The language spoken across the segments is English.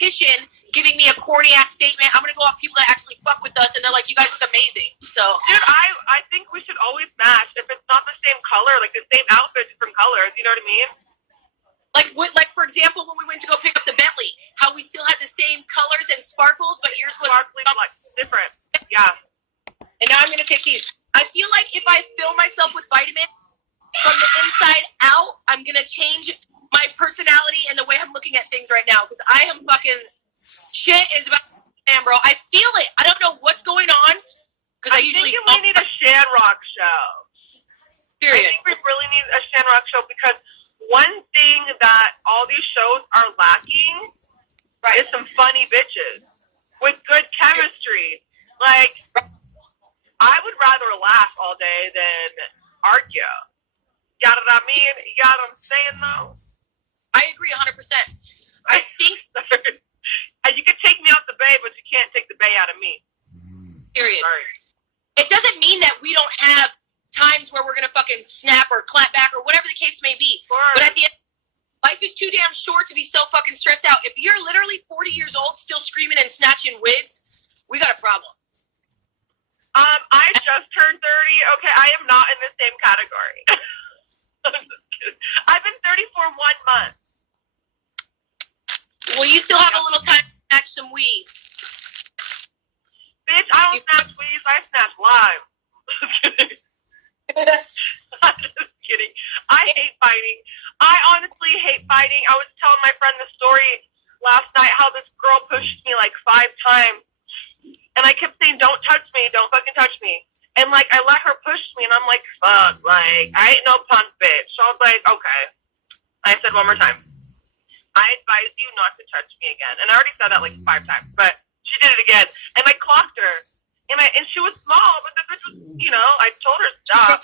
competition giving me a corny ass statement. I'm gonna go off people that actually fuck with us, and they're like, "You guys look amazing." So, dude, I think we should always match if it's not the same color, like the same outfit, different colors. You know what I mean? Like for example, when we went to go pick up the Bentley, how we still had the same colors and sparkles, but yours was sparkly, like different. Yeah. And now I'm gonna take these. I feel like if I fill myself with vitamins from the inside out, I'm gonna change my personality and the way I'm looking at things right now, because I am fucking shit is about to stand, bro. I feel it. I don't know what's going on. I think we need a Shanrock show. Period. I think we really need a Shanrock show, because one thing that all these shows are lacking is some funny bitches with good chemistry. Like, I would rather laugh all day than argue. You know what I mean? You know what I'm saying, though? I agree 100%. I think you can take me out the bay, but you can't take the bay out of me. Period. Sorry. It doesn't mean that we don't have times where we're gonna fucking snap or clap back or whatever the case may be. Sure. But at the end, life is too damn short to be so fucking stressed out. If you're literally 40 years old still screaming and snatching wigs, we got a problem. I just turned 30. Okay, I am not in the same category. I've been 30 for 1 month. Well, you still have a little time to snatch some weeds. Bitch, I don't snatch weeds, I snatch live. I'm just kidding. I hate fighting. I honestly hate fighting. I was telling my friend the story last night how this girl pushed me like 5 times. And I kept saying, don't touch me, don't fucking touch me. And like, I let her push me, and I'm like, fuck, like, I ain't no punk bitch. So I was like, okay. I said one more time, I advise you not to touch me again. And I already said that like 5 times, but she did it again. And I clocked her. And she was small, but the bitch was, you know, I told her stop.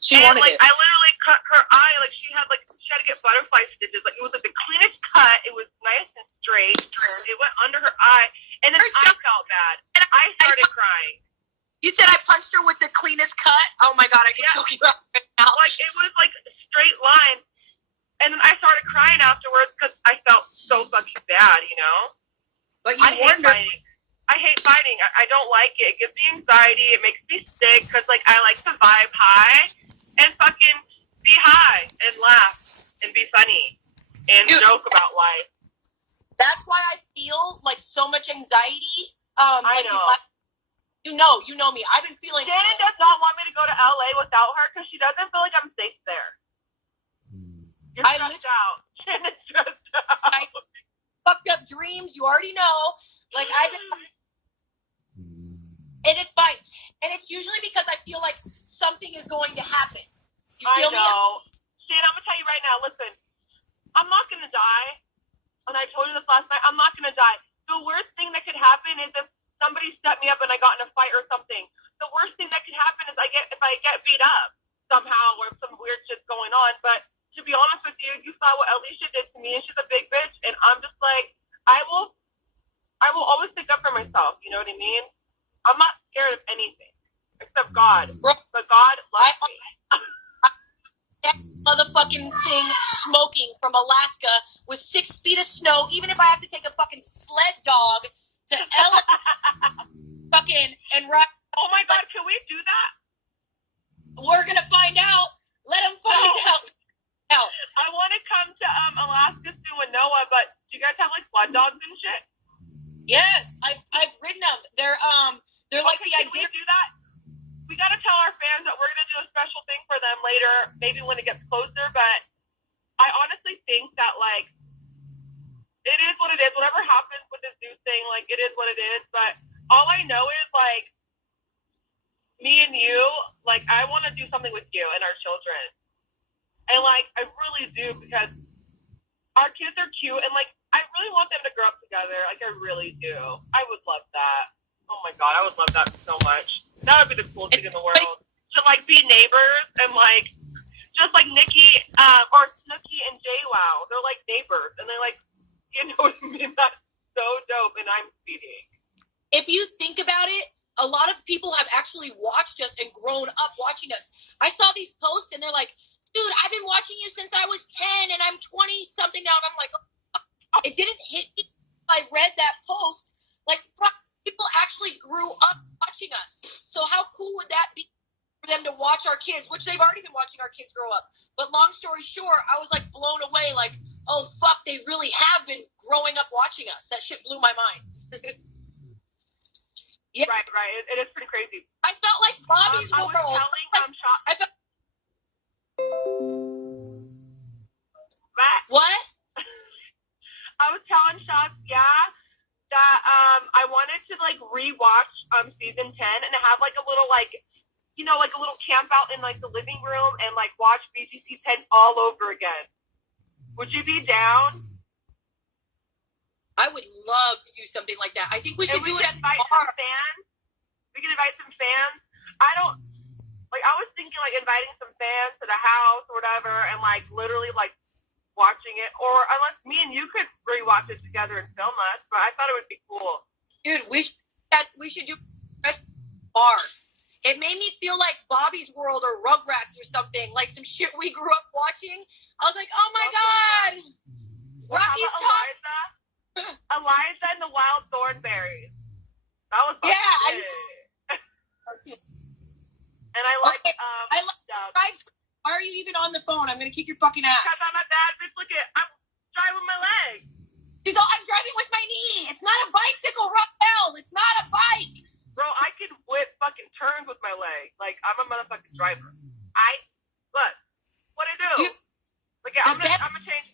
She wanted like, it. I literally cut her eye, like she had to get butterfly stitches. Like, it was like the cleanest cut. It was nice and straight. It went under her eye. And then I felt bad. And I started crying. You said I punched her with the cleanest cut? Oh my god, I can choke you up right now. Like, it was like a straight line. And then I started crying afterwards because I felt so fucking bad, you know? But I hate fighting. I hate fighting. I don't like it. It gives me anxiety. It makes me sick because, like, I like to vibe high and fucking be high and laugh and be funny and joke about life. That's why I feel like so much anxiety. I know. You know me. I've been feeling. Shannon does not want me to go to LA without her because she doesn't feel like I'm safe there. You're stressed out. Shannon's stressed out. I fucked up dreams. You already know. Like, I've been. And it's fine. And it's usually because I feel like something is going to happen. You feel me? Shannon, I'm going to tell you right now. Listen, I'm not going to die. And I told you this last night. I'm not going to die. The worst thing that could happen is if somebody set me up and I got in a fight or something. The worst thing that could happen is if I get beat up somehow or some weird shit's going on. But to be honest with you, you saw what Alicia did to me, and she's a big bitch. And I'm just like, I will always stick up for myself. You know what I mean? I'm not scared of anything except God. But God loves me. That motherfucking thing smoking from Alaska with 6 feet of snow, even if I have to take a fucking sled dog to LA fucking and ride. Oh my god, can we do that? We're gonna find out. Let them find out. I want to come to Alaska soon with Noah, but do you guys have like sled dogs and shit? Yes, I've ridden them. They're like the idea. Can we do that? We got to tell our fans that we're going to do a special thing for them later, maybe when it gets closer, but I honestly think that, like, it is what it is. Whatever happens with this new thing, like, it is what it is, but all I know is, like, me and you, like, I want to do something with you and our children. And, like, I really do, because our kids are cute, and, like, I really want them to grow up together. Like, I really do. I would love that. Oh, my God, I would love that so much. That would be the coolest thing in the world. To, like, be neighbors and, like, just like Nikki or Snooki and JWoww. They're, like, neighbors. And they're, like, you know what I mean? That's so dope, and I'm speeding. If you think about it, a lot of people have actually watched us and grown up watching us. I saw these posts, and they're like, dude, I've been watching you since I was 10, and I'm 20-something now. And I'm like, oh. It didn't hit me I read that post, like, people actually grew up watching us. So how cool would that be for them to watch our kids, which they've already been watching our kids grow up. But long story short, I was like blown away, like, oh fuck, they really have been growing up watching us. That shit blew my mind. Yeah. Right. It is pretty crazy. I felt like Bobby's I world. was telling Shot. I felt. What? I was telling Shots, that I wanted to like rewatch season 10 and have like a little like, you know, like a little camp out in like the living room and like watch BGC 10 all over again. Would you be down? I would love to do something like that. I think we should do it at the bar. Fans. We can invite some fans. I was thinking like inviting some fans to the house or whatever and like literally like watching it, or unless me and you could rewatch it together and film us, but I thought it would be cool. Dude, we should do a bar. It made me feel like Bobby's World or Rugrats or something, like some shit we grew up watching. I was like, oh my god! Rocky's Top! Eliza and the Wild Thornberries. That was fun. And I like, I like drives. Why are you even on the phone? I'm gonna kick your fucking ass. Because I'm a bad bitch. Look at, I'm driving with my leg. She's all, I'm driving with my knee. It's not a bicycle, Raquel. It's not a bike. Bro, I can whip fucking turns with my leg. Like, I'm a motherfucking driver. Look, what I do? Look, I'm gonna change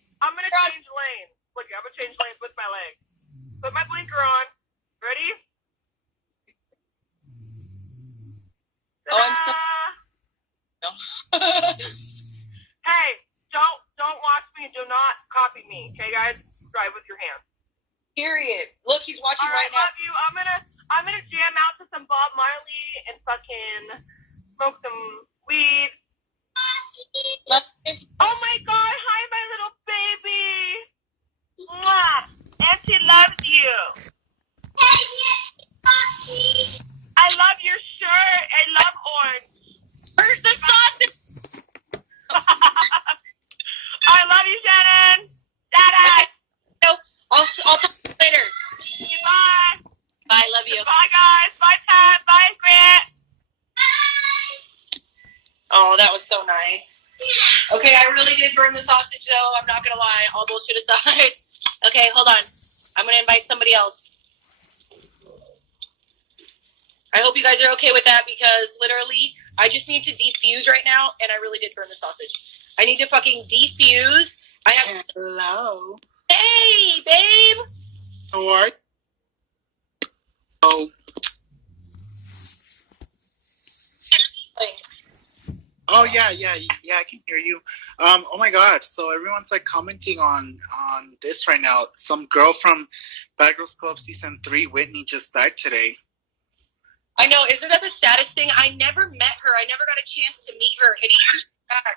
lanes. Look, I'm gonna change lanes with my leg. Put my blinker on. Ready? Oh, I'm so... No. Hey, don't watch me and do not copy me. Okay, guys? Drive with your hands. Period. Look, he's watching right now. I love you. I'm gonna jam out to some Bob Marley and fucking smoke some weed. Oh my god, hi my little baby. Mwah. Auntie loves you. I love your shirt. I love orange. Where's the sausage? I love you, Shannon. Dada. No, I'll talk to you later. Goodbye. Bye, love you. Bye, guys. Bye, Pat. Bye, Grant. Oh, that was so nice. Okay, I really did burn the sausage, though. I'm not gonna lie. All bullshit aside. Okay, hold on. I'm gonna invite somebody else. I hope you guys are okay with that because literally, I just need to defuse right now, and I really did burn the sausage. I need to fucking defuse. I have. Hello. Hey, babe. How are you? Oh. Oh yeah, I can hear you. Oh my god, so everyone's like commenting on this right now. Some girl from Bad Girls Club season 3, Whitney, just died today. I know, isn't that the saddest thing? I never met her. I never got a chance to meet her. It's sad.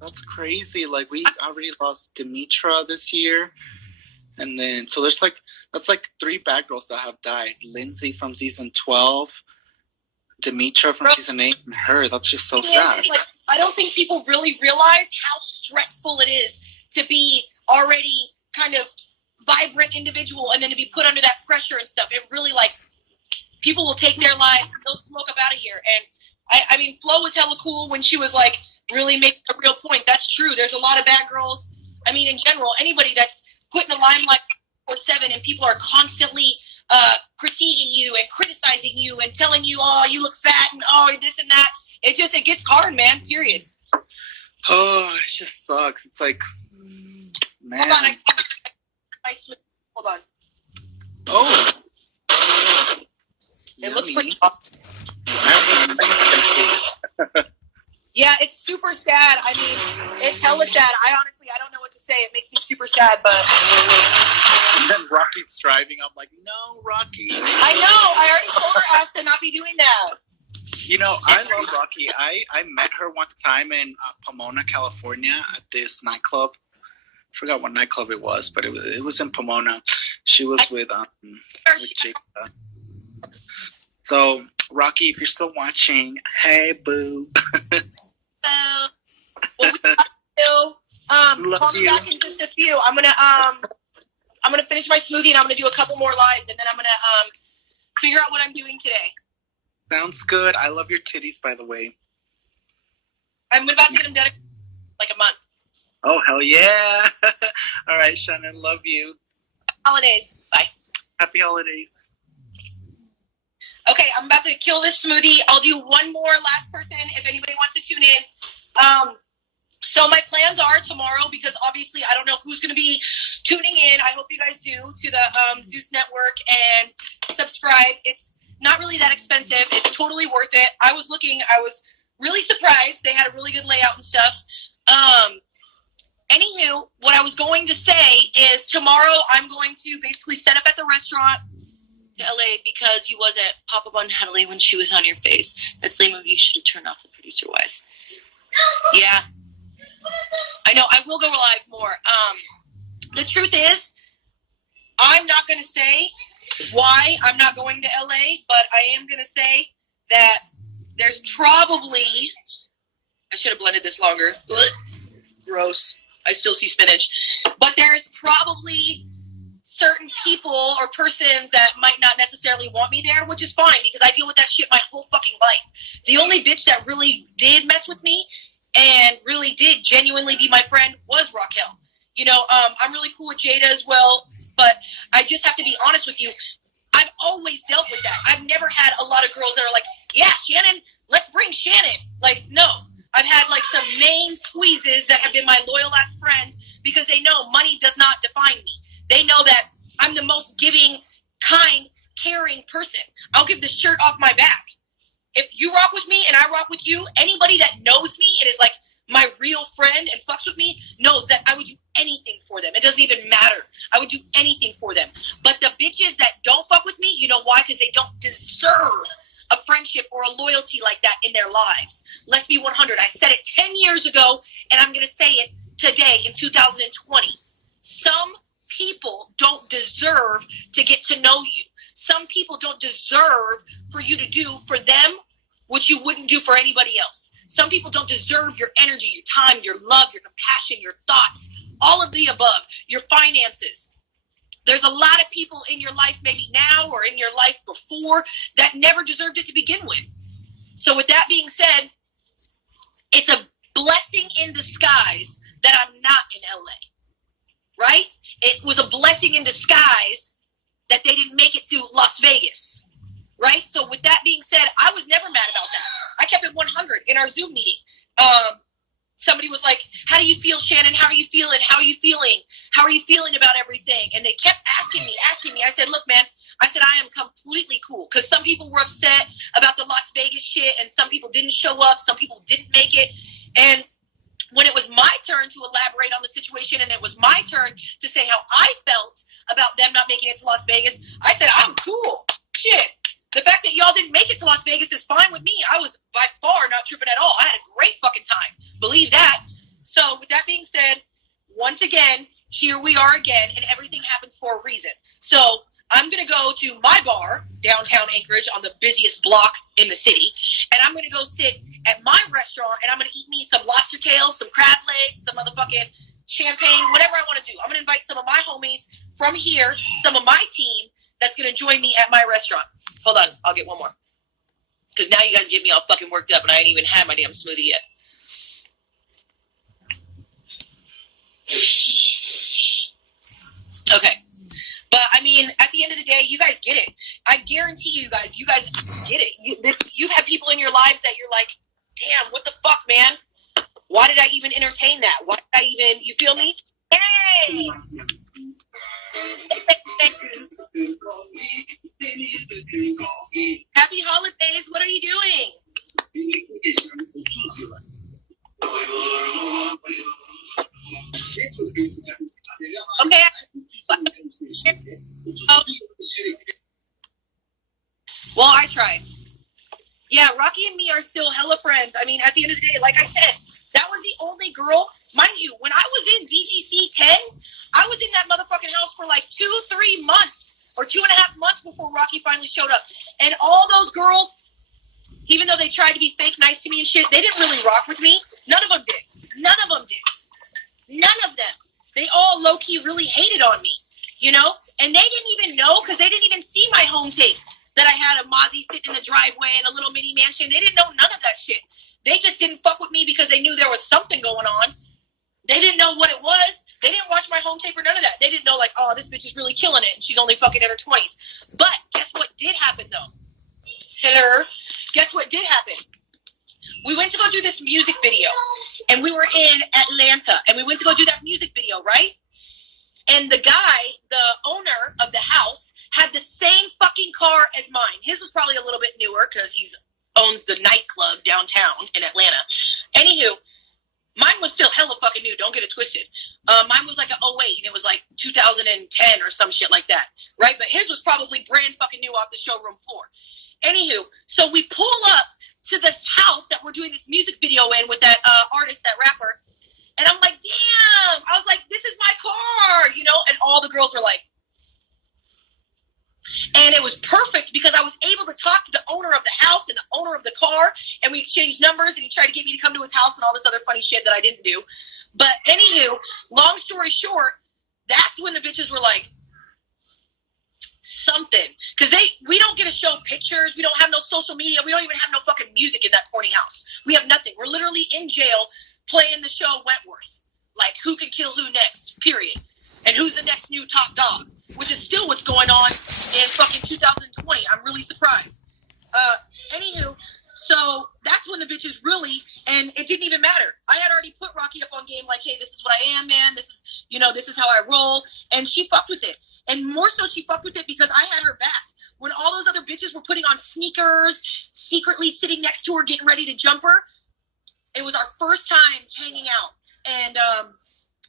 That's crazy. Like we already lost Demetra this year. And then so that's like 3 bad girls that have died. Lindsay from season 12, Demetra from season 8, and her. That's just so sad. Like, I don't think people really realize how stressful it is to be already kind of vibrant individual and then to be put under that pressure and stuff. It really like people will take their lives, they'll smoke up out of here. And I mean, Flo was hella cool when she was like really making a real point. That's true. There's a lot of bad girls. I mean, in general, anybody that's put in the limelight 24/7 and people are constantly critiquing you and criticizing you and telling you, oh, you look fat and oh, this and that. It gets hard, man. Period. Oh, it just sucks. It's like, man. Hold on, hold on. Oh. It looks pretty. Yeah, it's super sad. I mean, it's hella sad. I don't know what to say. It makes me super sad, but... And then Rocky's driving. I'm like, no, Rocky. I know. I already told her ass to not be doing that. You know, I love Rocky. I met her one time in Pomona, California at this nightclub. I forgot what nightclub it was, but it was in Pomona. She was with Jake. So, Rocky, if you're still watching, hey, boo. Well, we love you. Call me back in just a few. I'm gonna going to finish my smoothie, and I'm going to do a couple more lives, and then I'm going to figure out what I'm doing today. Sounds good. I love your titties, by the way. I'm about to get them done in like a month. Oh, hell yeah. All right, Shannon, love you. Holidays. Bye. Happy holidays. Okay, I'm about to kill this smoothie. I'll do one more last person if anybody wants to tune in. So my plans are tomorrow, because obviously I don't know who's going to be tuning in. I hope you guys do, to the Zeus Network, and subscribe. It's not really that expensive. It's totally worth it. I was really surprised. They had a really good layout and stuff. Anywho, what I was going to say is tomorrow I'm going to basically set up at the restaurant to LA because you wasn't Papa Bun Natalie when she was on your face. That's lame of you. Should have turned off the producer wise. Yeah. I know. I will go live more. The truth is, I'm not going to say why I'm not going to LA, but I am going to say that there's probably, I should have blended this longer. Ugh, gross. I still see spinach. But there's probably certain people or persons that might not necessarily want me there, which is fine because I deal with that shit my whole fucking life. The only bitch that really did mess with me and really did genuinely be my friend was Raquel. You know, I'm really cool with Jada as well, but I just have to be honest with you. I've always dealt with that. I've never had a lot of girls that are like, yeah, Shannon, let's bring Shannon. Like, no. I've had like some main squeezes that have been my loyal ass friends because they know money does not define me. They know that I'm the most giving, kind, caring person. I'll give the shirt off my back. If you rock with me and I rock with you, anybody that knows me and is like my real friend and fucks with me knows that I would do anything for them. It doesn't even matter. I would do anything for them. But the bitches that don't fuck with me, you know why? Because they don't deserve a friendship or a loyalty like that in their lives. Let's be 100. I said it 10 years ago, and I'm going to say it today in 2020. Some people don't deserve to get to know you. Some people don't deserve for you to do for them what you wouldn't do for anybody else. Some people don't deserve your energy, your time, your love, your compassion, your thoughts, all of the above, your finances. There's a lot of people in your life, maybe now or in your life before, that never deserved it to begin with. So with that being said, it's a blessing in disguise that I'm not in LA, right? It was a blessing in disguise that they didn't make it to Las Vegas, right? So with that being said, I was never mad about that. I kept it 100 in our Zoom meeting. Somebody was like, how do you feel, Shannon? How are you feeling? How are you feeling? How are you feeling about everything? And they kept asking me. I said, look, man, I said, I am completely cool. Because some people were upset about the Las Vegas shit, and some people didn't show up. Some people didn't make it. And when it was my turn to elaborate on the situation, and it was my turn to say how I felt about them not making it to Las Vegas, I said, I'm cool. Shit. The fact that y'all didn't make it to Las Vegas is fine with me. I was by far not tripping at all. I had a great fucking time. Believe that. So with that being said, once again, here we are again, and everything happens for a reason. So I'm going to go to my bar, downtown Anchorage, on the busiest block in the city, and I'm going to go sit at my restaurant, and I'm going to eat me some lobster tails, some crab legs, some motherfucking champagne, whatever I want to do. I'm going to invite some of my homies from here, some of my team that's going to join me at my restaurant. Hold on, I'll get one more. Because now you guys get me all fucking worked up and I ain't even had my damn smoothie yet. Okay. But, I mean, at the end of the day, you guys get it. I guarantee you guys get it. You have people in your lives that you're like, damn, what the fuck, man? Why did I even entertain that? Why did I even, you feel me? Hey! Happy holidays. What are you doing? Okay. Well, I tried. Yeah, Rocky and me are still hella friends. I mean, at the end of the day, like I said, that was the only girl. Mind you, when I was in BGC 10, I was in that motherfucking house for like 2-3 months or 2.5 months before Rocky finally showed up. And all those girls, even though they tried to be fake nice to me and shit, they didn't really rock with me. None of them did. None of them did. None of them. They all low-key really hated on me. you know? And they didn't even know because they didn't even see my home tape that I had a Mozzie sitting in the driveway in a little mini mansion. They didn't know none of that shit. They just didn't fuck with me because they knew there was something going on. They didn't know what it was. They didn't watch my home tape or none of that. They didn't know, like, oh, this bitch is really killing it and she's only fucking in her 20s. But guess what did happen, though? Hello? Guess what did happen? We went to go do this music video, and we were in Atlanta, and we went to go do that music video, right? And the guy, the owner of the house, had the same fucking car as mine. His was probably a little bit newer because he owns the nightclub downtown in Atlanta. Anywho, mine was still hella fucking new. Don't get it twisted. Mine was like an 08, and it was like 2010 or some shit like that, right? But his was probably brand fucking new off the showroom floor. Anywho, so we pull up to this house that we're doing this music video in with that artist, that rapper. And I'm like, damn. I was like, this is my car, you know? And all the girls were like. And it was perfect because I was able to talk to the owner of the house and the owner of the car. And we exchanged numbers and he tried to get me to come to his house and all this other funny shit that I didn't do. But anywho, long story short, that's when the bitches were like, something, because we don't get to show pictures, we don't have no social media, we don't even have no fucking music in that corny house. We have nothing. We're literally in jail playing the show Wentworth, like who can kill who next, period, and who's the next new top dog, which is still what's going on in fucking 2020. I'm really surprised. Anywho, so that's when the bitches really, and it didn't even matter. I had already put Rocky up on game, like, hey, this is what I am, man, this is, you know, this is how I roll, and she fucked with it. And more so, she fucked with it because I had her back. When all those other bitches were putting on sneakers, secretly sitting next to her, getting ready to jump her, it was our first time hanging out. And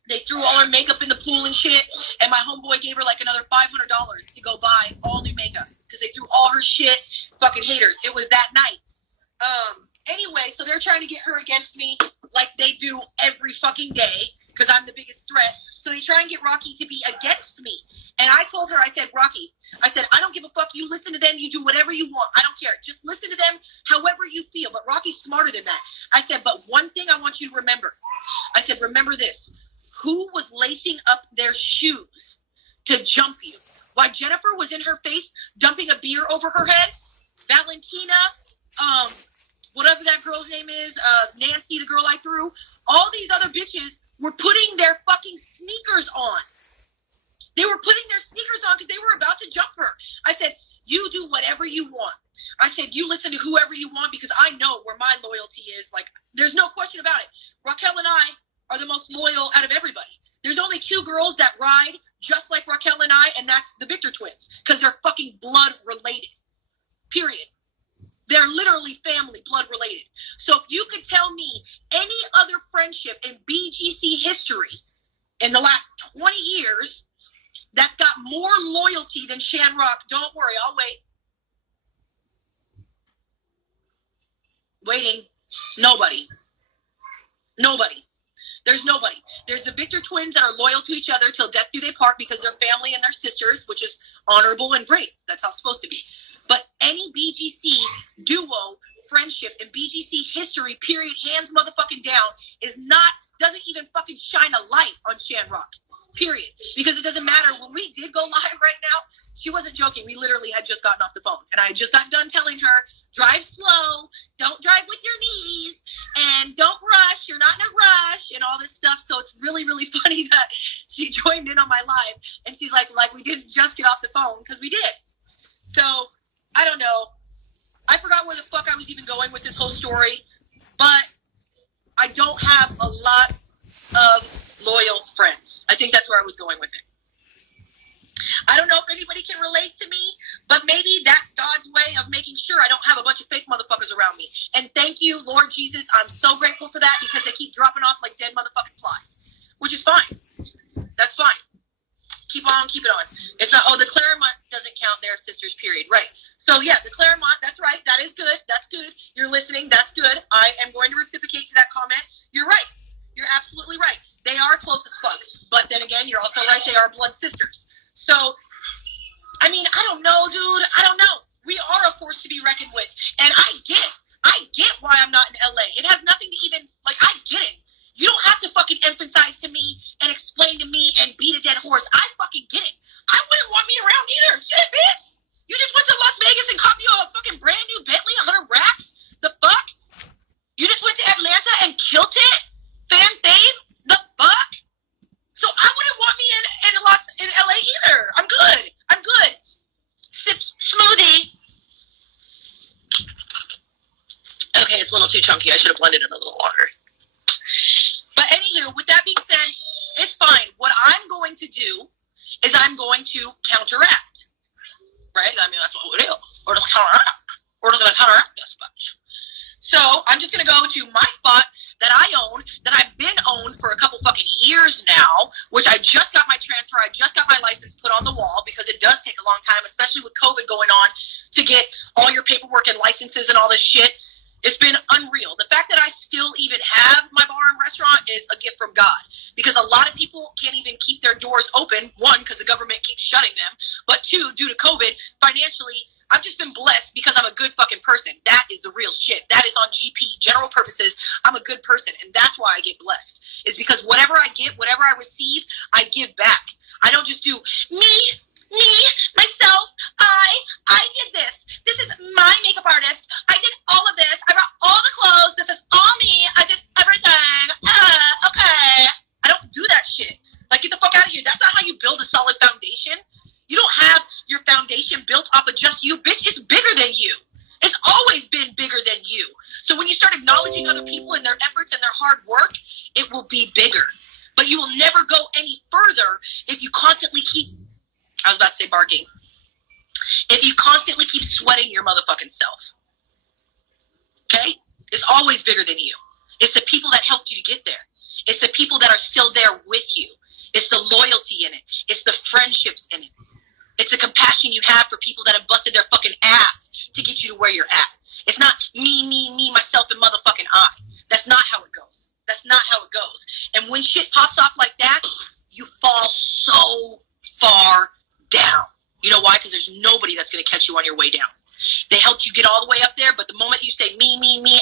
they threw all her makeup in the pool and shit. And my homeboy gave her like another $500 to go buy all new makeup because they threw all her shit. Fucking haters. It was that night. Anyway, so they're trying to get her against me like they do every fucking day because I'm the biggest threat. So they try and get Rocky to be against me. And I told her, I said, Rocky, I said, I don't give a fuck. You listen to them. You do whatever you want. I don't care. Just listen to them however you feel. But Rocky's smarter than that. I said, but one thing I want you to remember. I said, remember this. Who was lacing up their shoes to jump you? While Jennifer was in her face dumping a beer over her head, Valentina, whatever that girl's name is, Nancy, the girl I threw, all these other bitches were putting their fucking sneakers on. They were putting their sneakers on because they were about to jump her. I said, you do whatever you want. I said, you listen to whoever you want because I know where my loyalty is. Like, there's no question about it. Raquel and I are the most loyal out of everybody. There's only two girls that ride just like Raquel and I, and that's the Victor twins because they're fucking blood related. Period. They're literally family, blood related. So if you could tell me any other friendship in BGC history in the last 20 years that's got more loyalty than Shamrock, don't worry, I'll wait. Waiting. Nobody. There's nobody. There's the Victor twins that are loyal to each other till death do they part because they're family and they're sisters, which is honorable and great. That's how it's supposed to be. But any BGC duo friendship in BGC history, period, hands motherfucking down, doesn't even fucking shine a light on Shamrock. Period. Because it doesn't matter. When we did go live right now, she wasn't joking. We literally had just gotten off the phone. And I just got done telling her, drive slow, don't drive with your knees, and don't rush, you're not in a rush, and all this stuff. So it's really, really funny that she joined in on my live. And she's like we didn't just get off the phone, because we did. So, I don't know. I forgot where the fuck I was even going with this whole story. But I don't have a lot of loyal friends. I think that's where I was going with it. I don't know if anybody can relate to me, but maybe that's God's way of making sure I don't have a bunch of fake motherfuckers around me. And thank you, Lord Jesus. I'm so grateful for that because they keep dropping off like dead motherfucking flies, which is fine. That's fine. Keep on, keep it on. It's not, the Claremont doesn't count. They're sisters, period. Right. So, yeah, the Claremont, that's right. That is good. That's good. You're listening. That's good. I am going to reciprocate to that comment. You're right. You're absolutely right. They are close as fuck. But then again, you're also right. They are blood sisters. So, I mean, I don't know, dude. I don't know. We are a force to be reckoned with. And I get why I'm not in LA. It has nothing to even, I get it. You don't have to fucking emphasize to me and explain to me and beat a dead horse. I fucking get it. Tilt It, Fan Fave, the fuck? So I wouldn't want me in LA either. I'm good. Sip smoothie. Okay, it's a little too chunky. I should have blended it a little longer. But anywho, with that being said, it's fine. What I'm going to do is I'm going to counteract. Right? I mean, that's what we do. We're going to counteract this bunch. So I'm just going to go to my spot that I own, that I've been owned for a couple fucking years now, which I just got my transfer. I just got my license put on the wall because it does take a long time, especially with COVID going on, to get all your paperwork and licenses and all this shit. It's been unreal. The fact that I still even have my bar and restaurant is a gift from God, because a lot of people can't even keep their doors open. One, because the government keeps shutting them, but two, due to COVID, financially, I've just been blessed because I'm a good fucking person. That is the real shit. That is on GP, general purposes. I'm a good person, and that's why I get blessed, is because whatever I get, whatever I receive, I give back. I don't just do me, myself, I did this. This is my makeup artist. I did all of this. I brought all the clothes. This is all me. I did everything. Okay. I don't do that shit. Like, get the fuck out of here. That's not how you build a solid foundation. You don't have your foundation built off of just you. Bitch, it's bigger than you. It's always been bigger than you. So when you start acknowledging other people and their efforts and their hard work, it will be bigger. But you will never go any further if you constantly keep, I was about to say barking, if you constantly keep sweating your motherfucking self. Okay? It's always bigger than you. It's the people that helped you to get there. It's the people that are still there with you. It's the loyalty in it. It's the friendships in it. It's the compassion you have for people that have busted their fucking ass to get you to where you're at. It's not me, myself, and motherfucking I. That's not how it goes. That's not how it goes. And when shit pops off like that, you fall so far down. You know why? Because there's nobody that's going to catch you on your way down. They helped you get all the way up there, but the moment you say me,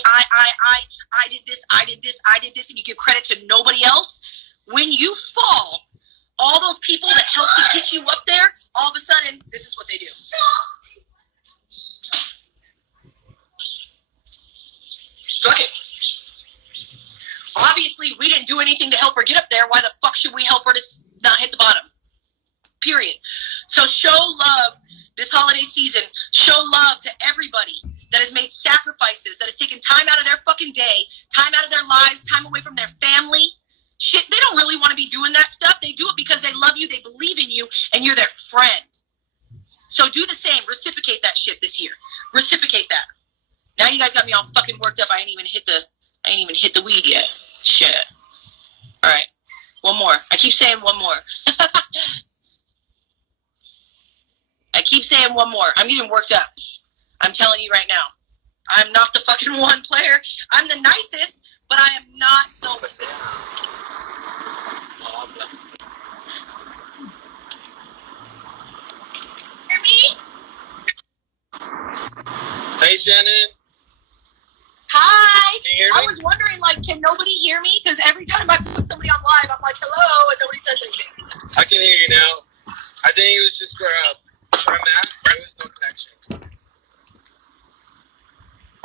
I did this, and you give credit to nobody else, when you fall, all those people that helped to get you up there, all of a sudden, this is what they do. Fuck it. Obviously, we didn't do anything to help her get up there. Why the fuck should we help her to not hit the bottom? Period. So show love this holiday season. Show love to everybody that has made sacrifices, that has taken time out of their fucking day, time out of their lives, time away from their family. Shit, they don't really want to be doing that stuff. They do it because they love you, they believe in you, and you're their friend. So do the same. Reciprocate that shit this year. Reciprocate that. Now you guys got me all fucking worked up. I ain't even hit the weed yet. Shit. All right. One more. I keep saying one more. I keep saying one more. I'm getting worked up. I'm telling you right now. I'm not the fucking one player. I'm the nicest, but I am not the... Hear me? Hey, Shannon. Hi. Can you hear me? I was wondering, like, can nobody hear me? Because every time I put somebody on live, I'm like, hello, and nobody says anything. I can hear you now. I think it was just where I'm at. There was no connection.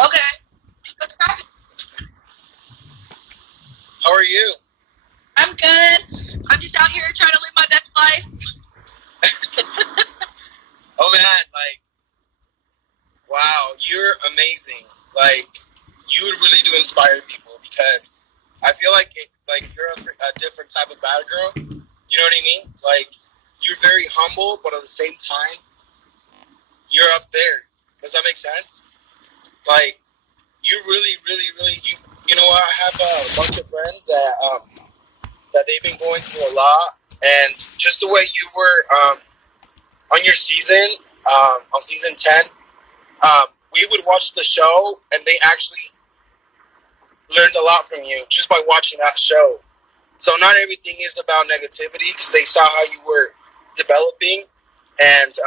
Okay. What's happening? How are you? I'm good. I'm just out here trying to live my best life. Oh, man, like, wow, you're amazing. Like, you really do inspire people, because I feel like you're a different type of bad girl. You know what I mean? Like, you're very humble, but at the same time, you're up there. Does that make sense? Like, you really, you know what? I have a bunch of friends that they've been going through a lot, and just the way you were on your season, on season 10, we would watch the show, and they actually learned a lot from you just by watching that show. So not everything is about negativity, because they saw how you were developing, and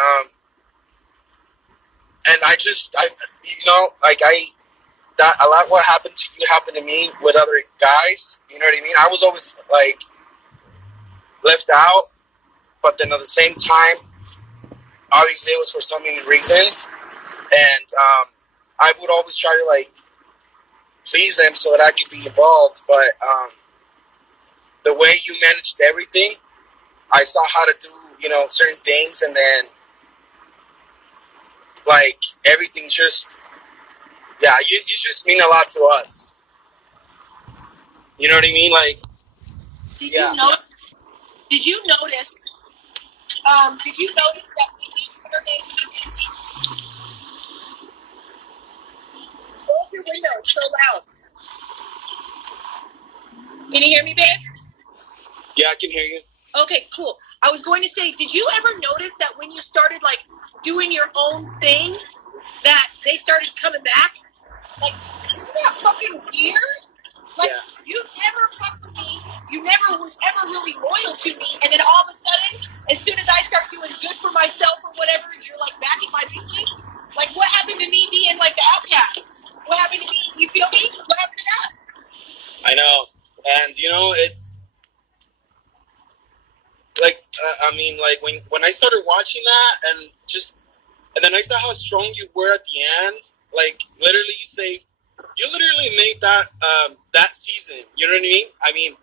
I like what happened to you happened to me with other guys. You know what I mean? I was always like left out, but then at the same time, obviously it was for so many reasons, and I would always try to like please them so that I could be involved. But the way you managed everything, I saw how to do, certain things, and then like everything just, yeah, you just mean a lot to us. You know what I mean? Like, Did you know? Did you notice? Did you notice that when you started? Close your window. It's so loud. Can you hear me, babe? Yeah, I can hear you. Okay, cool. I was going to say, did you ever notice that when you started like doing your own thing, that they started coming back? Like, isn't that fucking weird? Like, you never fucked with me. You never was ever really loyal to me. And then all of a sudden, as soon as I start doing good for myself or whatever, you're like back in my business. Like, what happened to me being like the outcast? What happened to me? You feel me? What happened to that? I know. And, it's like, when I started watching that and then I saw how strong you were at the end, like, literally you literally made that season. You know what I mean? I mean,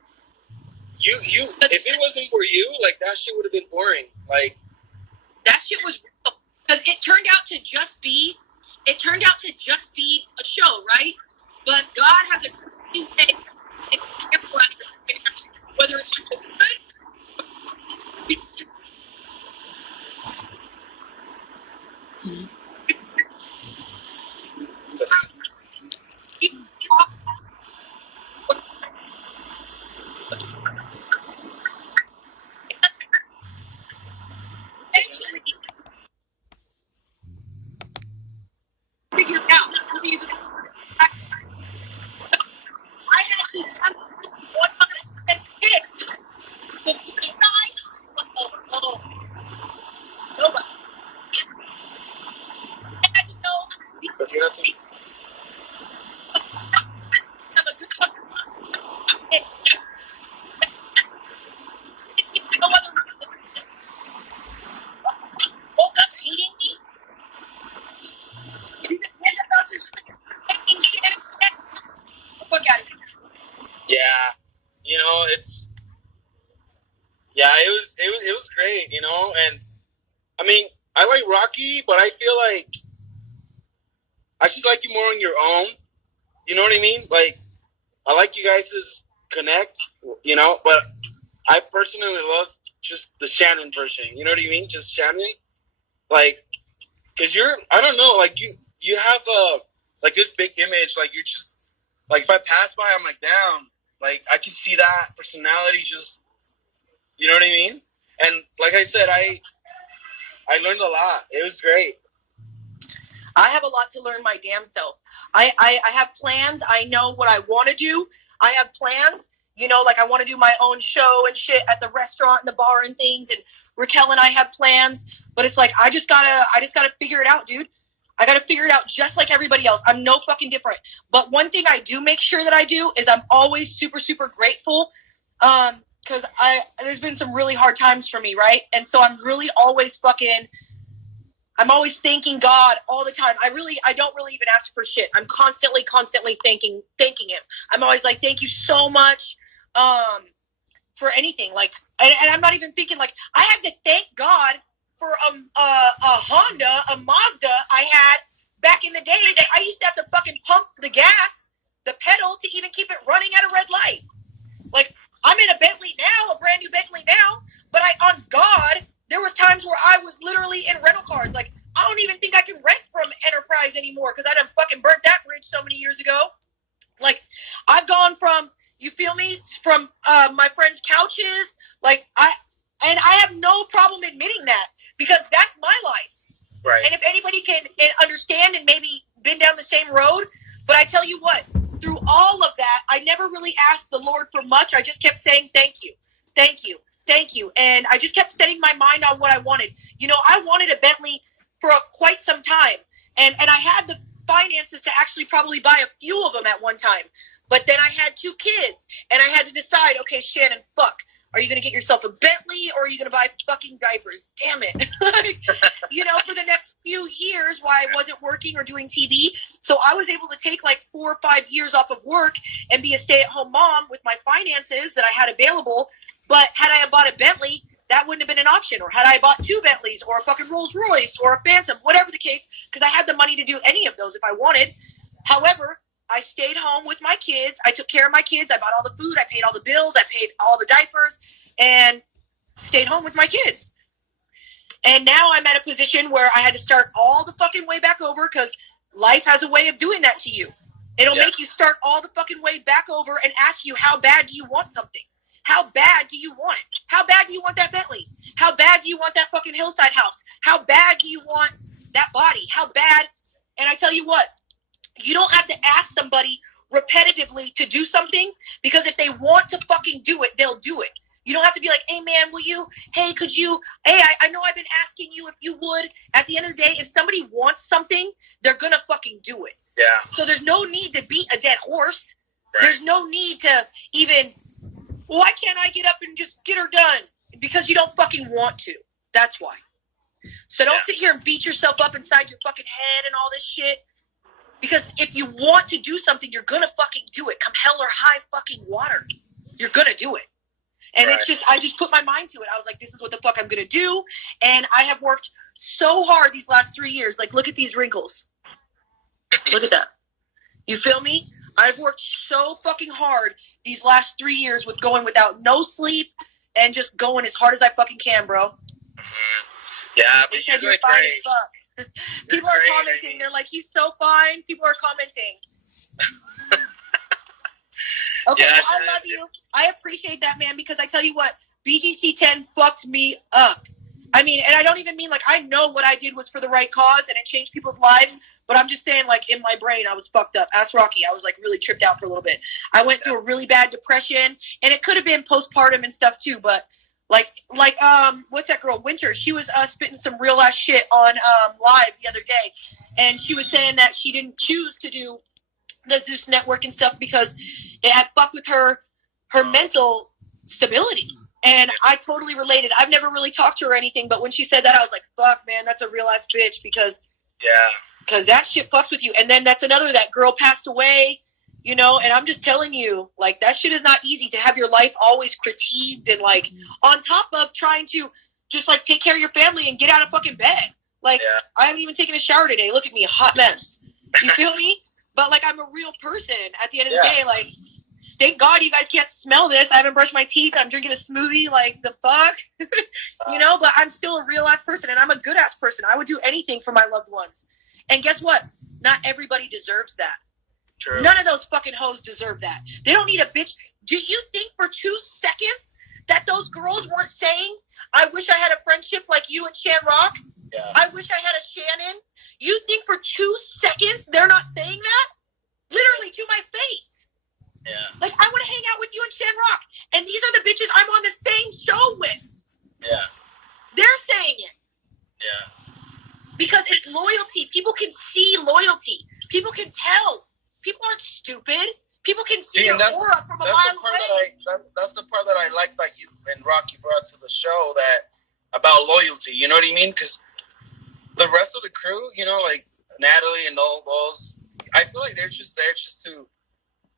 you if it wasn't for you, like, that shit would have been boring. Like, that shit was real. Because it turned out to just be a show, right? But God has a way, whether it's good. Figure it out. I had to 100% pick the guys. Nobody. I had to know but you have to. I'm a good fucking no other reason. Woke up hating me. You just end up just making shit. Fuck out of here. Yeah, it was great, and I mean, I like Rocky, but I feel like I just like you more on your own. You know what I mean? Like, I like you guys' connect, but I personally love just the Shannon version. You know what I mean? Just Shannon, like, cause I don't know, like you have like this big image, like you're just like if I pass by, I'm like, damn, like I can see that personality just. You know what I mean? And like I said, I learned a lot. It was great. I have a lot to learn my damn self. I have plans. I know what I want to do. I have plans. Like I want to do my own show and shit at the restaurant and the bar and things. And Raquel and I have plans. But it's like I just gotta figure it out, dude. I gotta figure it out just like everybody else. I'm no fucking different. But one thing I do make sure that I do is I'm always super, super grateful. Because there's been some really hard times for me, right? And so I'm really always I'm always thanking God all the time. I don't really even ask for shit. I'm constantly thanking Him. I'm always like, thank you so much for anything. Like, and I'm not even thinking, like, I had to thank God for a Honda, a Mazda I had back in the day that I used to have to fucking pump the gas, the pedal, to even keep it running at a red light. Like, I'm in a Bentley now, a brand new Bentley now, but on God, there was times where I was literally in rental cars. Like, I don't even think I can rent from Enterprise anymore because I done fucking burnt that bridge so many years ago. Like, I've gone from, you feel me, from my friends' couches. Like, I have no problem admitting that because that's my life. Right. And if anybody can understand and maybe been down the same road, but I tell you what, through all of that, I never really asked the Lord for much. I just kept saying, thank you, thank you, thank you. And I just kept setting my mind on what I wanted. I wanted a Bentley for quite some time. And I had the finances to actually probably buy a few of them at one time. But then I had 2 kids. And I had to decide, okay, Shannon, fuck. Are you going to get yourself a Bentley, or are you going to buy fucking diapers? Damn it. You know, for the next few years while I wasn't working or doing TV. So I was able to take like 4 or 5 years off of work and be a stay-at-home mom with my finances that I had available. But had I bought a Bentley, that wouldn't have been an option. Or had I bought 2 Bentleys or a fucking Rolls Royce or a Phantom, whatever the case, because I had the money to do any of those if I wanted. However, I stayed home with my kids. I took care of my kids. I bought all the food. I paid all the bills. I paid all the diapers and stayed home with my kids. And now I'm at a position where I had to start all the fucking way back over because life has a way of doing that to you. It'll make you start all the fucking way back over and ask you, how bad do you want something? How bad do you want it? How bad do you want that Bentley? How bad do you want that fucking hillside house? How bad do you want that body? How bad? And I tell you what, you don't have to ask somebody repetitively to do something, because if they want to fucking do it, they'll do it. You don't have to be like, hey man, will you, hey, could you, hey, I know I've been asking you if you would. At the end of the day, if somebody wants something, they're gonna fucking do it. Yeah. So there's no need to beat a dead horse. Right. There's no need to even, why can't I get up and just get her done? Because you don't fucking want to. That's why. So don't sit here and beat yourself up inside your fucking head and all this shit. Because if you want to do something, you're going to fucking do it. Come hell or high fucking water. You're going to do it. And it's just, I just put my mind to it. I was like, this is what the fuck I'm going to do. And I have worked so hard these last 3 years. Like, look at these wrinkles. Look at that. You feel me? I've worked so fucking hard these last 3 years with going without no sleep and just going as hard as I fucking can, bro. Yeah, but you're doing fine great. as fuck. People are commenting. They're like, he's so fine. People are commenting. Okay, Yeah, well, I love you. I appreciate that, man, because I tell you what, BGC 10 fucked me up. I mean, and I don't even mean like I know what I did was for the right cause and it changed people's lives, but I'm just saying like in my brain I was fucked up. Ask Rocky. I was like really tripped out for a little bit. I went through a really bad depression, and it could have been postpartum and stuff too, but like what's that girl, Winter? She was spitting some real ass shit on live the other day, and she was saying that she didn't choose to do the Zeus Network and stuff because it had fucked with her mental stability. And I totally related. I've never really talked to her or anything, but when she said that, I was like, fuck, man, that's a real ass bitch, because that shit fucks with you. And then that's another, that girl passed away, you know, and I'm just telling you, like, that shit is not easy to have your life always critiqued and, like, on top of trying to just, like, take care of your family and get out of fucking bed. Like, I haven't even taken a shower today. Look at me, a hot mess. You feel me? But, like, I'm a real person at the end of the day. Like, thank God you guys can't smell this. I haven't brushed my teeth. I'm drinking a smoothie. Like, the fuck? You know, but I'm still a real-ass person, and I'm a good-ass person. I would do anything for my loved ones. And guess what? Not everybody deserves that. True. None of those fucking hoes deserve that. They don't need a bitch. Do you think for 2 seconds that those girls weren't saying, I wish I had a friendship like you and Shan Rock? Yeah. I wish I had a Shannon. You think for 2 seconds they're not saying that? Literally to my face. Yeah. Like, I want to hang out with you and Shan Rock. And these are the bitches I'm on the same show with. Yeah. They're saying it. Yeah. Because it's loyalty. People can see loyalty. People can tell. People aren't stupid. People can see your aura from a mile away. That's the part that I like that you and Rocky brought to the show, that about loyalty. You know what I mean? Because the rest of the crew, you know, like Natalie and all those, I feel like they're just there just to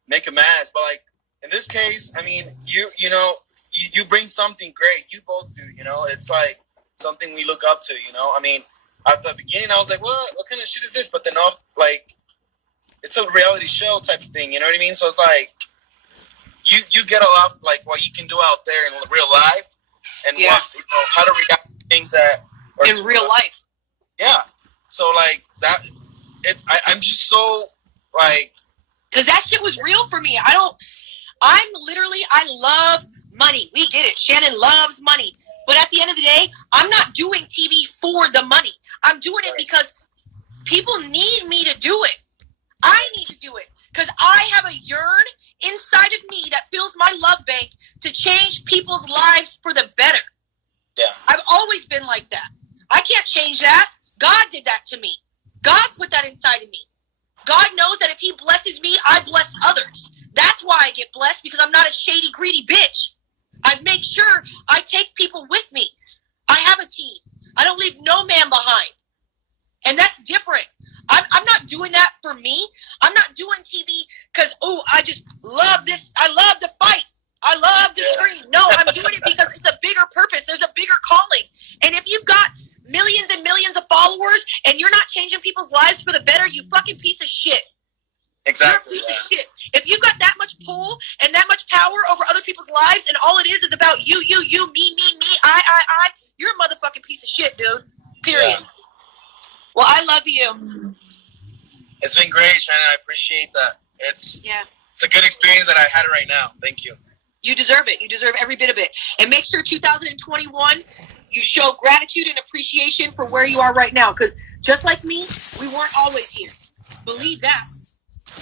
make a mess. But like in this case, I mean, you know, you bring something great. You both do. You know, it's like something we look up to. You know, I mean, at the beginning, I was like, what kind of shit is this? But then, like, it's a reality show type of thing, you know what I mean? So it's like, you get a lot of, like, what you can do out there in real life, and what, you know, how to react to things that are in real life. Yeah. So, like, that, I'm just so, like... Because that shit was real for me. I love money. We get it. Shannon loves money. But at the end of the day, I'm not doing TV for the money. I'm doing it because people need me to do it. I need to do it because I have a yearn inside of me that fills my love bank to change people's lives for the better. Yeah. I've always been like that. I can't change that. God did that to me. God put that inside of me. God knows that if he blesses me, I bless others. That's why I get blessed, because I'm not a shady, greedy bitch. I make sure leave no man behind. And that's different. I'm not doing that for me. I'm not doing TV because, I just love this. I love the fight. I love the screen. No, I'm doing it because it's a bigger purpose. There's a bigger calling. And if you've got millions and millions of followers and you're not changing people's lives for the better, you fucking piece of shit. Exactly. You're a piece of shit. If you've got that much pull and that much power over other people's lives and all it is about you, me, I, you're a motherfucking piece of shit, dude. Period. Yeah. Well, I love you. It's been great, Shannon. I appreciate that. It's a good experience that I had right now. Thank you. You deserve it. You deserve every bit of it. And make sure 2021, you show gratitude and appreciation for where you are right now. Because just like me, we weren't always here. Believe that.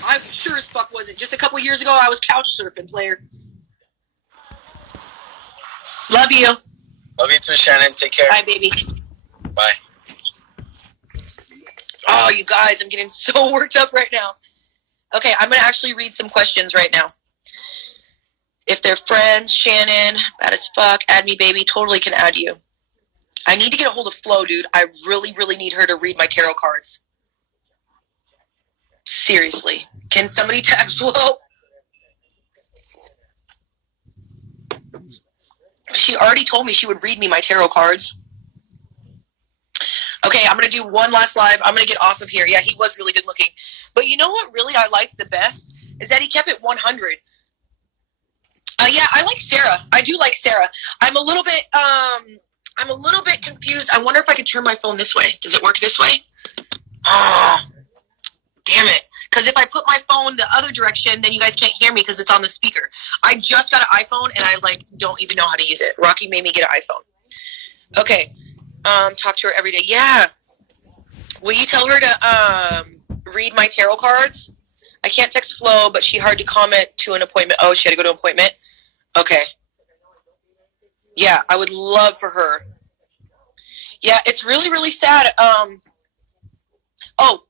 I sure as fuck wasn't. Just a couple years ago, I was couch surfing, player. Love you. Love you too, Shannon. Take care. Bye, baby. Bye. Oh, you guys, I'm getting so worked up right now. Okay, I'm going to actually read some questions right now. If they're friends, Shannon, bad as fuck, add me, baby, totally can add you. I need to get a hold of Flo, dude. I really, really need her to read my tarot cards. Seriously. Can somebody tag Flo? She already told me she would read me my tarot cards. Okay, I'm going to do one last live. I'm going to get off of here. Yeah, he was really good looking. But you know what really I liked the best? Is that he kept it 100. Yeah, I like Sarah. I do like Sarah. I'm a little bit confused. I wonder if I could turn my phone this way. Does it work this way? Damn it. Because if I put my phone the other direction, then you guys can't hear me because it's on the speaker. I just got an iPhone, and I, don't even know how to use it. Rocky made me get an iPhone. Okay. Talk to her every day. Yeah. Will you tell her to read my tarot cards? I can't text Flo, but she hard to comment to an appointment. Oh, she had to go to an appointment? Okay. Yeah, I would love for her. Yeah, it's really, really sad.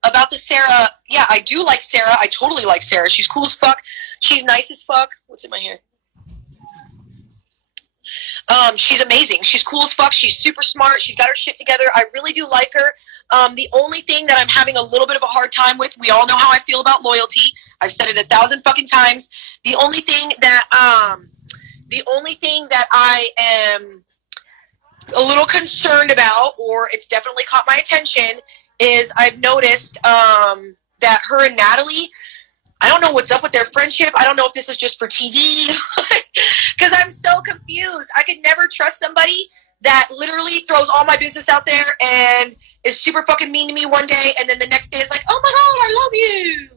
About the Sarah. Yeah, I do like Sarah. I totally like Sarah. She's cool as fuck. She's nice as fuck. What's in my hair? She's amazing. She's cool as fuck. She's super smart. She's got her shit together. I really do like her. The only thing that I'm having a little bit of a hard time with, we all know how I feel about loyalty. I've said it 1,000 fucking times. The only thing that I am a little concerned about, or it's definitely caught my attention, is I've noticed that her and Natalie, I don't know what's up with their friendship. I don't know if this is just for TV. Because I'm so confused. I could never trust somebody that literally throws all my business out there and is super fucking mean to me one day, and then the next day is like, oh my God, I love you.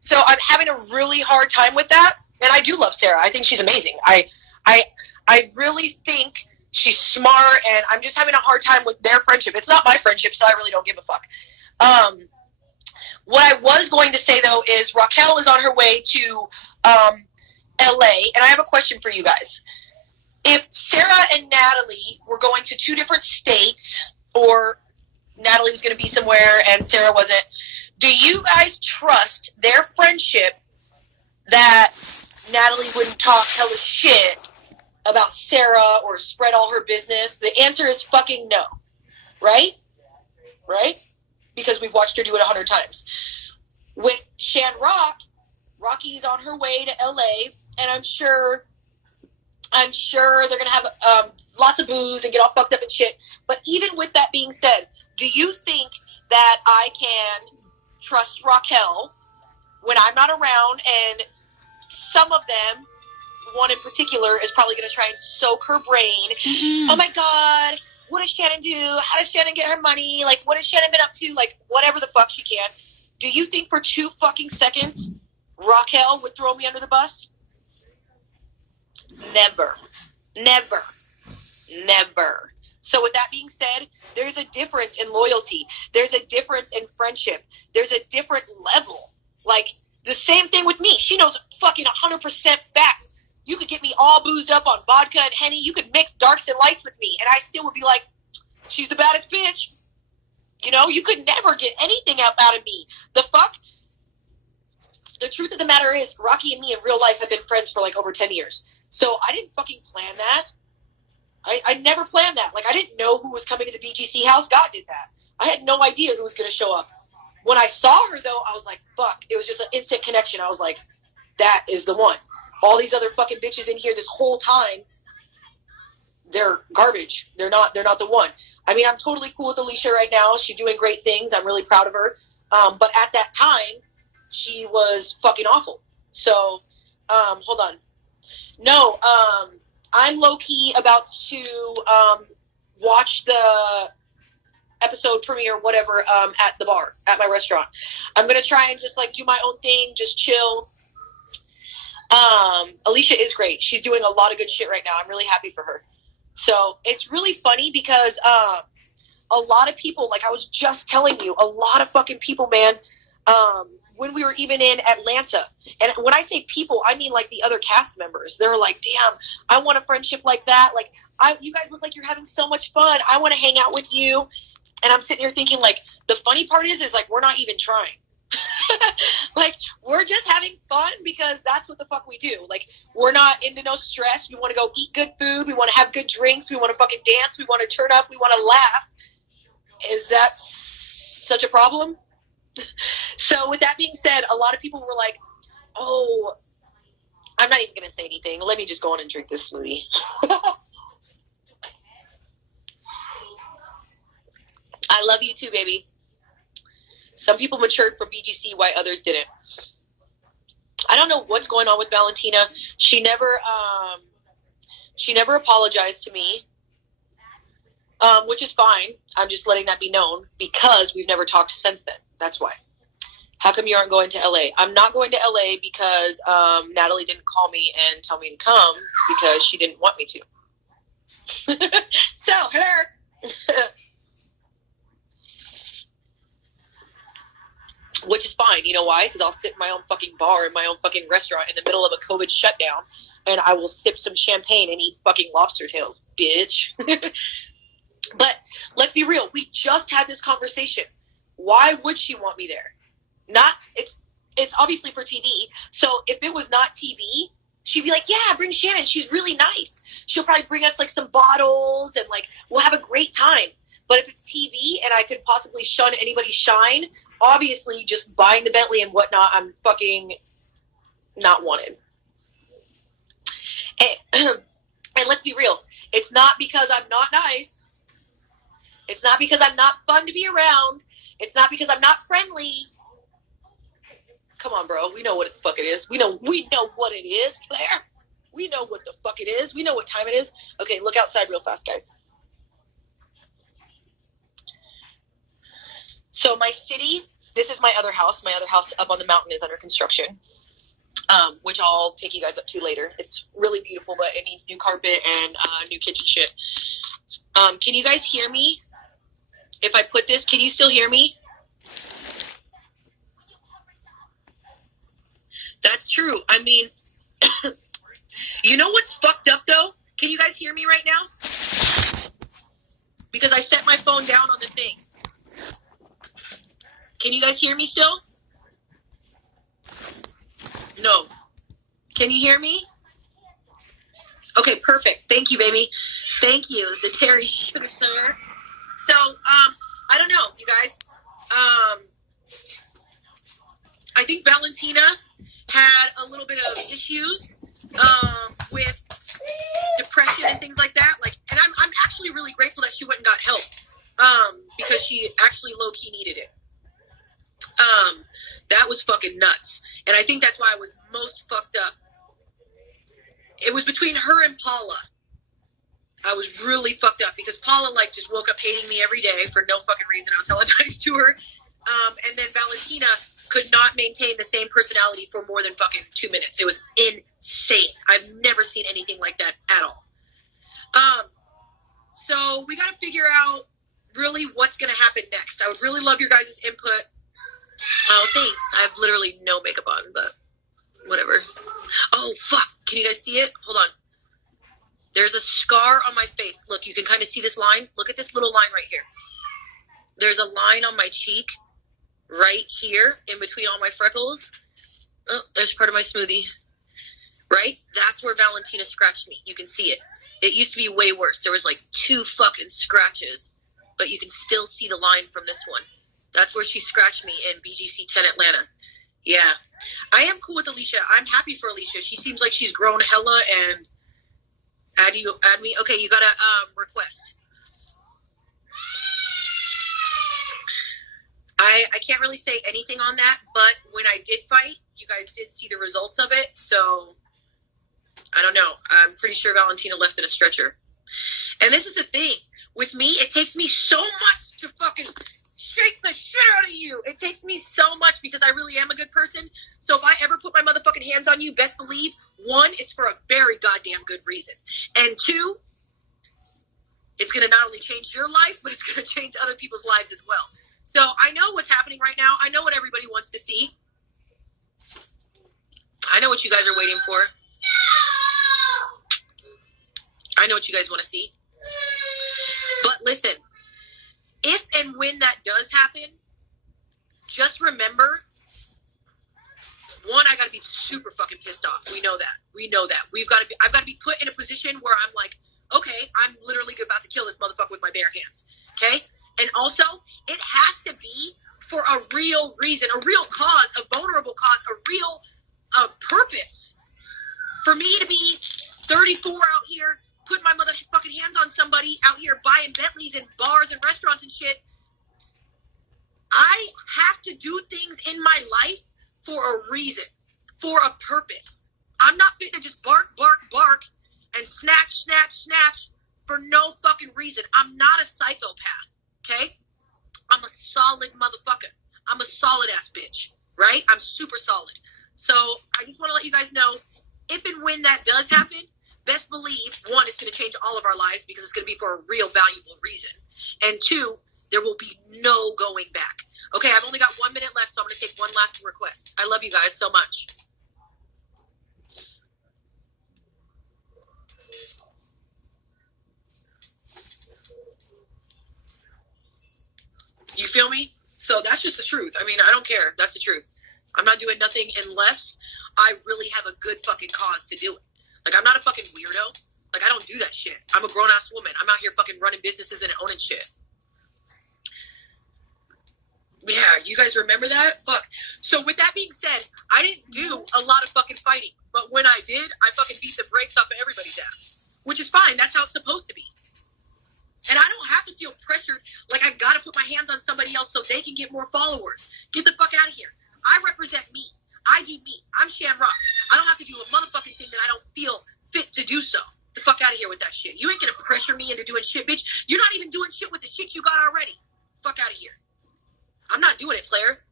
So I'm having a really hard time with that. And I do love Sarah. I think she's amazing. I really think she's smart, and I'm just having a hard time with their friendship. It's not my friendship, so I really don't give a fuck. What I was going to say, though, is Raquel is on her way to LA, and I have a question for you guys. If Sarah and Natalie were going to two different states, or Natalie was going to be somewhere and Sarah wasn't, do you guys trust their friendship that Natalie wouldn't tell a shit about Sarah or spread all her business? The answer is fucking no. Right? Right? Because we've watched her do it 100 times. With Shan Rocky's on her way to LA, and I'm sure they're gonna have lots of booze and get all fucked up and shit. But even with that being said, do you think that I can trust Raquel when I'm not around, and some of them, one in particular, is probably gonna try and soak her brain? Mm-hmm. Oh my God, what does Shannon do? How does Shannon get her money? Like, what has Shannon been up to? Like, whatever the fuck she can. Do you think for 2 fucking seconds Raquel would throw me under the bus? Never. Never. Never. So with that being said, there's a difference in loyalty. There's a difference in friendship. There's a different level. Like, the same thing with me. She knows fucking 100% fact. You could get me all boozed up on vodka and Henny. You could mix darks and lights with me, and I still would be like, she's the baddest bitch. You know, you could never get anything out of me. The fuck? The truth of the matter is, Rocky and me in real life have been friends for like over 10 years. So I didn't fucking plan that. I never planned that. Like, I didn't know who was coming to the BGC house. God did that. I had no idea who was going to show up. When I saw her, though, I was like, fuck. It was just an instant connection. I was like, that is the one. All these other fucking bitches in here this whole time, they're garbage. They're not the one. I mean, I'm totally cool with Alicia right now. She's doing great things. I'm really proud of her. But at that time, she was fucking awful. So, hold on. No, I'm low-key about to watch the episode premiere, whatever, at the bar, at my restaurant. I'm going to try and just, like, do my own thing, just chill. Alicia is great. She's doing a lot of good shit right now. I'm really happy for her. So, it's really funny because a lot of people, like I was just telling you, a lot of fucking people, man, when we were even in Atlanta, and when I say people, I mean like the other cast members. They were like, damn, I want a friendship like that. Like, you guys look like you're having so much fun. I want to hang out with you. And I'm sitting here thinking, like, the funny part is like, we're not even trying. Like, we're just having fun because that's what the fuck we do. Like, we're not into no stress. We want to go eat good food. We want to have good drinks. We want to fucking dance. We want to turn up. We want to laugh. Is that such a problem? So with that being said, a lot of people were like, oh, I'm not even going to say anything. Let me just go on and drink this smoothie. I love you too, baby. Some people matured for BGC, why others didn't. I don't know what's going on with Valentina. She never apologized to me, which is fine. I'm just letting that be known because we've never talked since then. That's why. How come you aren't going to LA? I'm not going to LA because Natalie didn't call me and tell me to come because she didn't want me to. So, her. Which is fine. You know why? Because I'll sit in my own fucking bar in my own fucking restaurant in the middle of a COVID shutdown and I will sip some champagne and eat fucking lobster tails, bitch. But let's be real. We just had this conversation. Why would she want me there? It's obviously for TV. So if it was not TV, she'd be like, yeah, bring Shannon. She's really nice. She'll probably bring us like some bottles and like we'll have a great time. But if it's TV and I could possibly shun anybody's shine, obviously just buying the Bentley and whatnot, I'm fucking not wanted. And let's be real. It's not because I'm not nice. It's not because I'm not fun to be around. It's not because I'm not friendly. Come on, bro. We know what the fuck it is. We know what it is, Claire. We know what the fuck it is. We know what time it is. Okay, look outside real fast, guys. So my city, this is my other house. My other house up on the mountain is under construction, which I'll take you guys up to later. It's really beautiful, but it needs new carpet and new kitchen shit. Can you guys hear me? If I put this, can you still hear me? That's true. I mean, you know what's fucked up, though? Can you guys hear me right now? Because I set my phone down on the thing. Can you guys hear me still? No. Can you hear me? Okay, perfect. Thank you, baby. Thank you. The Terry, sir. So, I don't know, you guys. I think Valentina had a little bit of issues with depression and things like that. Like, and I'm actually really grateful that she went and got help because she actually low-key needed it. That was fucking nuts. And I think that's why I was most fucked up. It was between her and Paula. I was really fucked up because Paula, like, just woke up hating me every day for no fucking reason. I was hella nice to her. And then Valentina could not maintain the same personality for more than fucking 2 minutes. It was insane. I've never seen anything like that at all. So we got to figure out really what's going to happen next. I would really love your guys' input. Oh, thanks. I have literally no makeup on, but whatever. Oh, fuck. Can you guys see it? Hold on. There's a scar on my face. Look, you can kind of see this line. Look at this little line right here. There's a line on my cheek right here in between all my freckles. Oh, there's part of my smoothie. Right? That's where Valentina scratched me. You can see it. It used to be way worse. There was like 2 fucking scratches, but you can still see the line from this one. That's where she scratched me in BGC 10 Atlanta. Yeah. I am cool with Alicia. I'm happy for Alicia. She seems like she's grown hella and add me. Okay, you got a request. I can't really say anything on that, but when I did fight, you guys did see the results of it, so I don't know. I'm pretty sure Valentina left in a stretcher. And this is the thing. With me, it takes me so much to fucking shake the shit out of you. It takes me so much because I really am a good person. So if I ever put my motherfucking hands on you, best believe, 1, it's for a very goddamn good reason. And 2, it's going to not only change your life, but it's going to change other people's lives as well. So I know what's happening right now. I know what everybody wants to see. I know what you guys are waiting for. I know what you guys want to see. But listen, if and when that does happen, just remember, 1, I got to be super fucking pissed off. We know that. I've got to be put in a position where I'm like, okay, I'm literally about to kill this motherfucker with my bare hands. Okay? And also, it has to be for a real reason, a real cause, a vulnerable cause, a real purpose. For me to be 34 out here, putting my motherfucking hands on somebody out here buying Bentleys in bars and restaurants and shit, I have to do things in my life for a reason, for a purpose. I'm not fit to just bark, bark, bark, and snatch, snatch, snatch for no fucking reason. I'm not a psychopath, okay? I'm a solid motherfucker. I'm a solid ass bitch, right? I'm super solid. So I just want to let you guys know, if and when that does happen, best believe, 1, it's going to change all of our lives because it's going to be for a real valuable reason. And 2, there will be no going back. Okay, I've only got 1 minute left, so I'm going to take one last request. I love you guys so much. You feel me? So that's just the truth. I mean, I don't care. That's the truth. I'm not doing nothing unless I really have a good fucking cause to do it. Like, I'm not a fucking weirdo. Like, I don't do that shit. I'm a grown-ass woman. I'm out here fucking running businesses and owning shit. Yeah, you guys remember that? Fuck. So with that being said, I didn't do a lot of fucking fighting. But when I did, I fucking beat the brakes off of everybody's ass. Which is fine. That's how it's supposed to be. And I don't have to feel pressured like I gotta put my hands on somebody else so they can get more followers. Get the fuck out of here. I represent me. I do me. I'm Shan Rock. I don't have to do a motherfucking thing that I don't feel fit to do so. The fuck out of here with that shit. You ain't gonna pressure me into doing shit, bitch. You're not even doing shit with the shit you got already. Fuck out of here. I'm not doing it, player.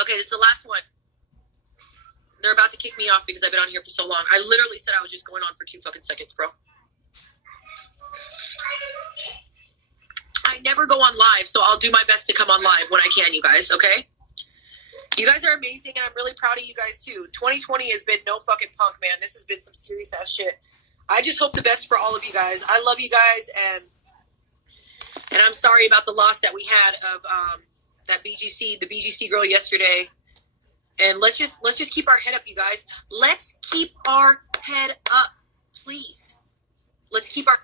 Okay, this is the last one. They're about to kick me off because I've been on here for so long. I literally said I was just going on for 2 fucking seconds, bro. I never go on live, so I'll do my best to come on live when I can, you guys, okay? You guys are amazing, and I'm really proud of you guys, too. 2020 has been no fucking punk, man. This has been some serious-ass shit. I just hope the best for all of you guys. I love you guys, and I'm sorry about the loss that we had of the BGC girl yesterday. And let's just keep our head up, you guys. Let's keep our head up, please. Let's keep our